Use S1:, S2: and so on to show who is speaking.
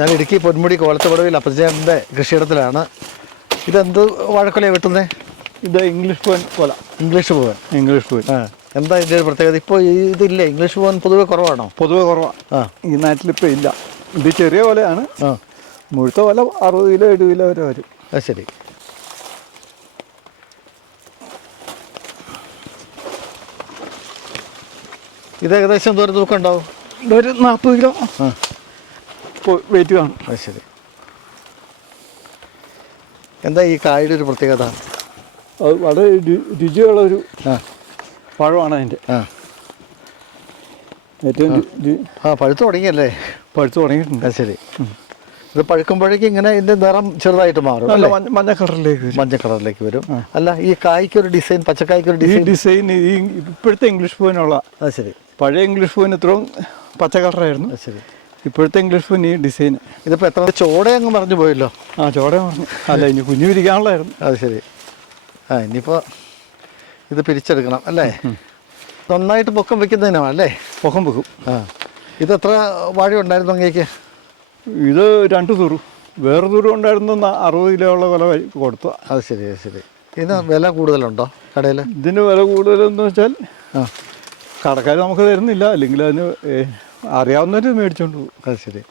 S1: ഞാൻ ഇടുക്കി പൊന്മുടി കോലത്തുപടവിൽ അപ്പച്ചേട്ടന്റെ കൃഷിയിടത്തിലാണ്. ഇതെന്ത് വാഴക്കൊലയാണ് വെട്ടുന്നത്
S2: ഇത് ഇംഗ്ലീഷ് പൂവൻ കൊല.
S1: ഇംഗ്ലീഷ് പൂവൻ.
S2: ഇംഗ്ലീഷ് പൂവൻ.
S1: ആ എന്താ ഇതിന്റെ ഒരു പ്രത്യേകത? ഇപ്പോൾ ഇതില്ലേ ഇംഗ്ലീഷ് പൂവൻ പൊതുവെ കുറവാണോ?
S2: പൊതുവെ കുറവാണ്
S1: ആ.
S2: ഈ നാട്ടിലിപ്പോൾ ഇല്ല. ഇത് ചെറിയ കൊലയാണ്.
S1: ആ.
S2: മുഴുത്ത കൊല അറുപത് കിലോ എഴുപത് കിലോ വരെ വരും.
S1: അത് ശരി. ഇത് ഏകദേശം എന്തോരം തൂക്കം ഉണ്ടാവും?
S2: ഒരു നാൽപ്പത് കിലോ.
S1: ആ.
S2: വെയിറ്റ് കാണും
S1: അത് ശരി. എന്താ ഈ കായുടെ ഒരു പ്രത്യേകത?
S2: അത് വളരെ രുചിയുള്ള ഒരു
S1: ആ.
S2: പഴമാണ് അതിന്റെ.
S1: ആ.
S2: ഏറ്റവും രു-
S1: ആ പഴുത്ത് തുടങ്ങിയല്ലേ?
S2: പഴുത്ത് തുടങ്ങിയിട്ടുണ്ട്.
S1: അത് ശരി. ഇത് പഴുക്കുമ്പോഴേക്കും ഇങ്ങനെ ഇതിന്റെ നിറം ചെറുതായിട്ട് മാറും.
S2: നല്ല
S1: അല്ലേ?
S2: മഞ്ഞ മഞ്ഞ കളറിലേക്ക് വരും.
S1: മഞ്ഞ കളറിലേക്ക് വരും അല്ല ഈ കായ്ക്കൊരു ഡിസൈൻ പച്ചക്കായ്ക്കൊരു
S2: ഈ
S1: ഡിസൈൻ.
S2: ഡിസൈൻ ഈ ഇപ്പോഴത്തെ ഇംഗ്ലീഷ് പൂവിനുള്ള
S1: അത് ശരി.
S2: പഴയ ഇംഗ്ലീഷ് പൂവിന് ഇത്രയും പച്ച കളറായിരുന്നു.
S1: അത് ശരി.
S2: ഇപ്പോഴത്തെ ഇംഗ്ലീഷ് പുനി ഡിസൈൻ
S1: ഇതിപ്പോൾ എത്ര ചോട അങ്ങ് പറഞ്ഞു പോയല്ലോ.
S2: ആ ചോട പറഞ്ഞു അല്ല ഇനി കുഞ്ഞു വിരിക്കാനുള്ളതായിരുന്നു.
S1: അത് ശരി. ആ ഇനിയിപ്പോൾ ഇത് പിരിച്ചെടുക്കണം അല്ലേ? നന്നായിട്ട് പൊക്കം വെക്കുന്നതിനാണ് അല്ലേ?
S2: പൊക്കം വെക്കും.
S1: ആ. ഇത് എത്ര വാഴ ഉണ്ടായിരുന്നു അങ്ങേക്ക്?
S2: ഇത് രണ്ട് തൂറു. വേറെ ദൂരം ഉണ്ടായിരുന്നു അറുപത് കിലോ ഉള്ള വില കൊടുത്തു.
S1: അത് ശരി അത് ശരി. ഇതിന് വില കൂടുതലുണ്ടോ കടയിൽ
S2: ഇതിന് വില കൂടുതലെന്ന് വെച്ചാൽ
S1: ആ.
S2: കടക്കാർ നമുക്ക് തരുന്നില്ല. അല്ലെങ്കിൽ അതിന് അറിയാവുന്നവർ മേടിച്ചോണ്ട് പോകും.
S1: അത് ശരി.